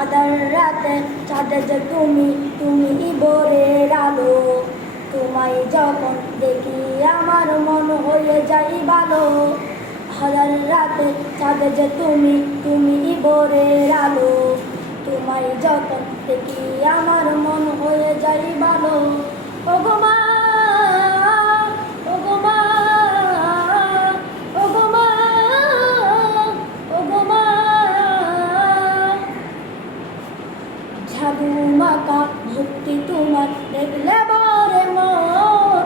আধার রাতে চাঁদে যে তুমি তুমি ভোরের আলো। তোমায় যখন দেখি আমার মন হয়ে যাই ভালো। আধার রাতে চাঁদে যে তুমি তুমি ভোরের আলো। তোমায় যখন দেখি আমার মন হয়ে যাই ভালো। ওগো মা, ওগো মা, ওগো মা, ওগো মা। জাদু মাকা ভক্তি তোমার দেখলে বারে মন,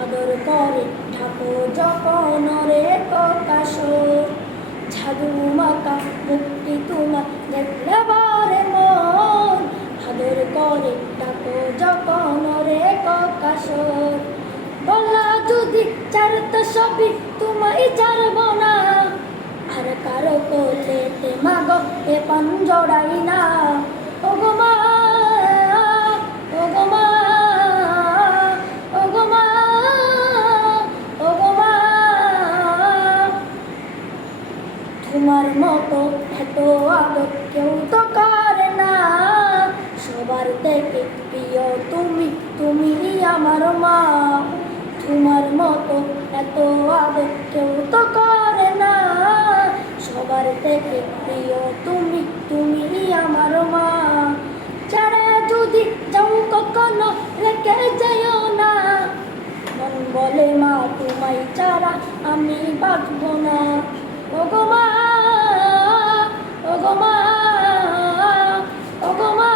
আদর করে ঢাকো যখন রে কাশর। জাদু মাকা ভক্তি তোমার দেখলে বারে মন, আদর করে ঢাকো যখন রে কাশর। বলা যদি চারত সবই তোমায় ছাড়ব না, আর কারো কোলেতে মাগো এ পান জড়াই না। ওগো মা, ওগো মা, ওগো মা, ওগো মা। তোমার মতো এত আদর কেউ তো করে না, সবার থেকে প্রিয় তুমি তুমি আমার মা। তোমার মতো এত আদর কেউ তো করে না, সবার থেকে প্রিয় তুমি তুমি আমার মা। যারা যদি যাও কখনো রেখে যেও না, মন বলে মা তোমায় ছাড়া আমি বাঁচব না। ওগো মা, ওগো মা, ওগো মা।